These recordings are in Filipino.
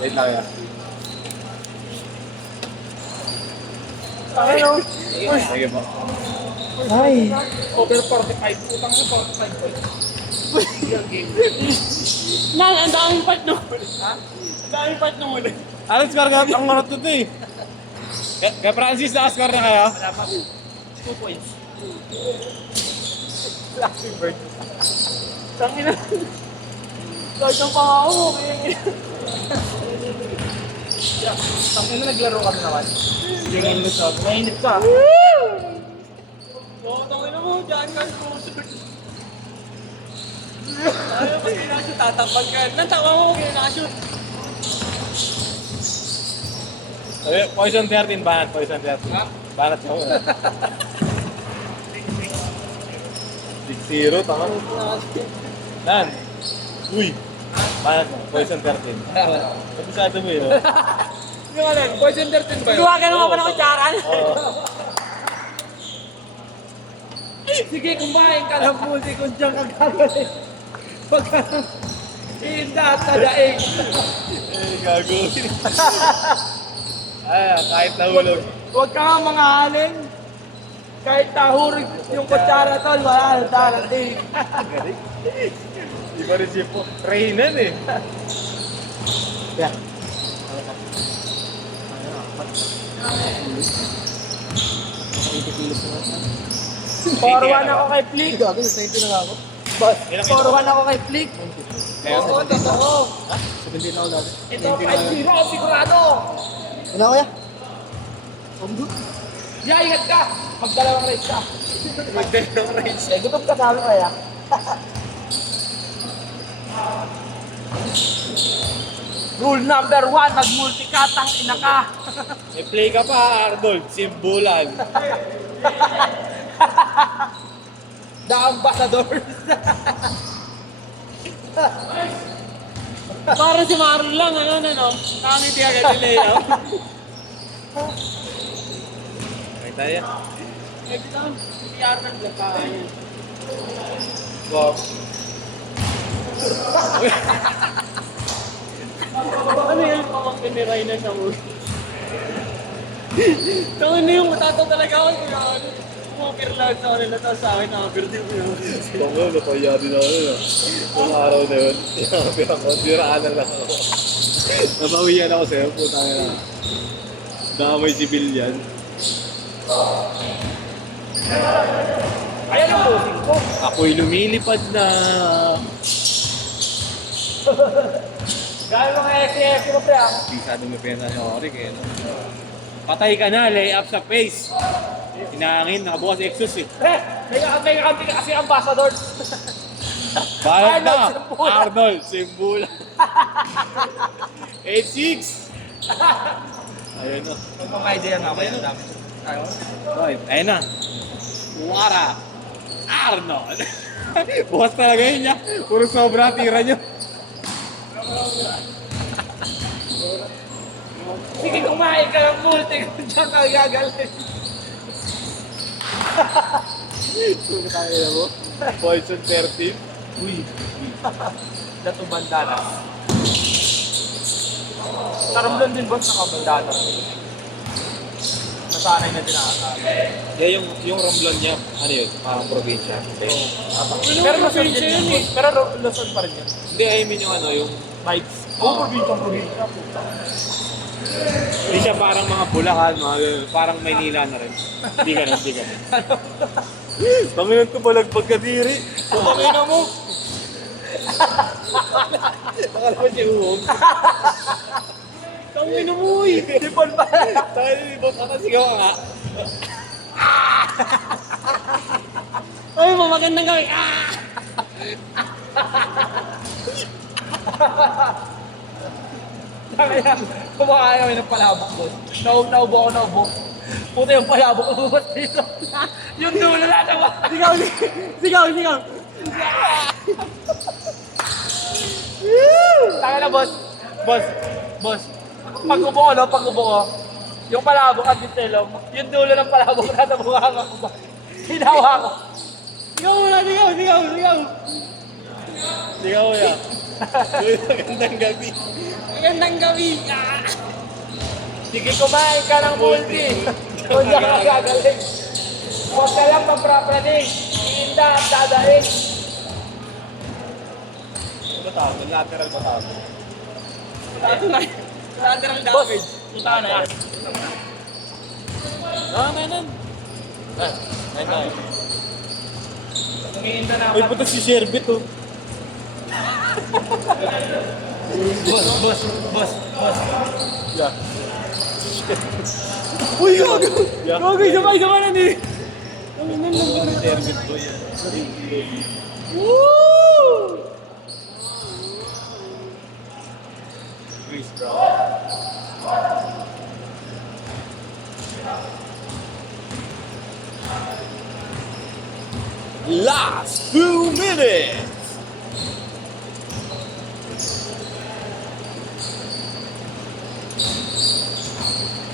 Wait lang yan. Tayo. Sige po. Ay. Over 45. Utang na 45 points. Ang daming part nung ha? Ang daming part nung muli. Ano score ka? Ang marot ito eh. Kaya Francis, naka-score na kayo? Wala pa. 2 points. Flappy Bird. Tangina. Kahit ang pangako. Tangin na naglaro kami naman. Yung ano sa ako. Mainit ka. Oo, tangina mo. Diyan ka. Ayaw pag kinashoot, tatapag ka. Natawa mo kung kinashoot. Sabi, Poison 13, banat, Poison 13. Banat siya ko. 6-0, tama. Nan. Uy. Banat, Poison 13. Sabi mo yun, no? Yung ano, Poison 13 ba yun? Gawa ka naman pa ng kutsaran. Oo. Sige, kumain ka ng multi kung dyan ka gagawin. Pagka hinda at tadaig. Eh, gagawin. Ay, kahit nahulog. Huwag ka nga mga halin. Kahit tahurig yung kutsara tol, wala na darating. Di ba rin siya po? Rainan eh. Yeah. Forwan ako kay Flick. Gago, sa ito na ako. Forwan ako kay Flick. Oo, totoo. 17 ako dati. Ito, 5-0, sigurado. Ano kuya? Ya, ingat ka. Magdalawang race ka. Magdalawang race. Eh, gutom ka sa amin kaya. Rule number 1, nag-multicatang ina ka. May play ka pa, Arnold. Simbulan. The Ambassadors. Parang si Marlon lang, ano? Nakangiti agad yung layout. May tayo. Ito lang, si Arnold lang pa. Wow. Ano yun? Pamangkin ni Ryan sa ulo. Tawin na yung matataw talaga ako. Kumapir lang sa kanila, tapos sa akin nakapir din ko yun. Tungo, napaya din ako yun. Yung araw na yun. Nakapira ko, diraan na lang ako. Nabawian ako sa'yo, putang na. Damay civilian. Ayan ang bossing ko. Ako'y lumilipad na. Gaya mga SCF ko pre ah. Pisado may pena ni Orik eh. No? Patay ka na, lay up sa face. Hinangin, nakabukas exhaust eh. Pre, may kakampi ka kasi ambassador. Balag na! Arnold Simbula. Arnold Simbula. 8-6. Ayun na. Kung mga idea nga ako, yan ang dami. Right, ayun na. Wara. Arnold. Bukas talaga yun niya. Puro sobra tira niyo. Sige, kumain ka ng multi kung dyan ka gagaling. Sino tayo na mo? Poison 13. Uy. Datong bandanas. Karamlan din boss naka bandanas. Nasanay na din ata. Yeah, yung Romblon niya, ano yun? Parang probinsya. Pero Luzon din yun eh. Pero Luzon pa rin yun. Hindi, I mean yung ano, yung Vibes. Oo, probinsya. hindi siya parang mga Bulacan, mga parang Maynila na rin. Hindi ganun, hindi ganun. Taminan ko balagpag kadiri. Taminan mo. Nakalaman siya uwog. Tangin mo eh. Tipon pa. Tayo ni Boss, sigaw ka nga. Ay, mamagandang gawin. Kaya, kumakain kami ng palabok doon. Naubo. Puta yung palabok ko bubat dito. Yung dulo na naman. Sigaw. Taka na, boss. Pag-ubo ko. Yung palabok at yung telong, yung dulo ng palabok na nabuha ko ba? Hinawa ko. Sigaw muna, sigaw. Sigaw ya. Magandang gabi. Magandang gabi. Ah! Sige, kumain ka ng multi. Kung di ka gagaling. Huwag ka lang magprapraning. Iinda at dadaing. Matapos, lateral matapos. Lateral Boss, damage. punta ka na yan. Kainan. Nine. Iinda na Uy, puto si Sherbet oh. Boss. Yeah. Uy, gago! Yeah. Gago, sabay na ni. Sherbet ko yan. Woo! Chris Brown. Last 2 minutes.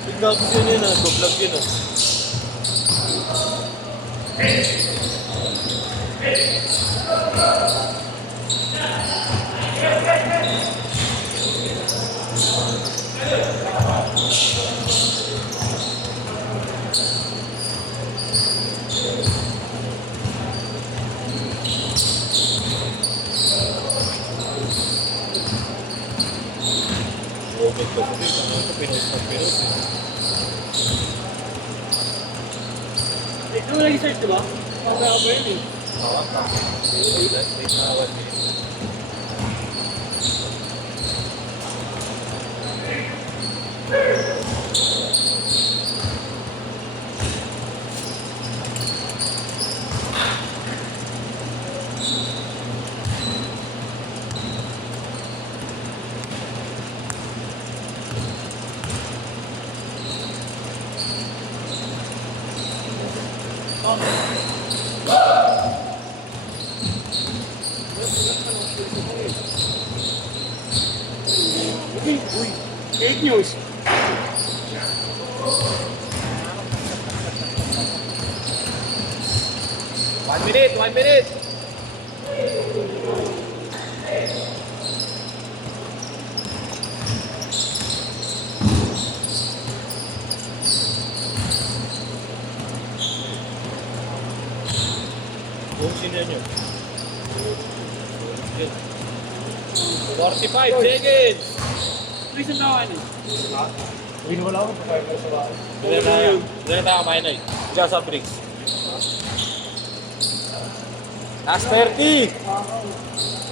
Tingnan ko yun ah, go-vlog yun ah. Okay, ko sabi, ano pinost na pinost eh. Ito mo nag-search, diba? Pagkaka ba yun eh? Tawag ka. May tawag eh. Uy, fake news. One minute. Kung sino nyo? 45 seconds! Reason na ako eh. Win mo lang ako sa 5 sa bahay. Dali na kumain na eh. Diyan sa bricks. Last 30!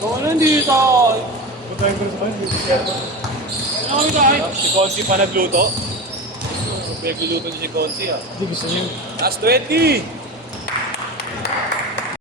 Kung ano dito? Ano Ano kami tayo? Si Consi pa nagluto? Nagluluto niya si Consi ah. Hindi gusto niyo. Last 20!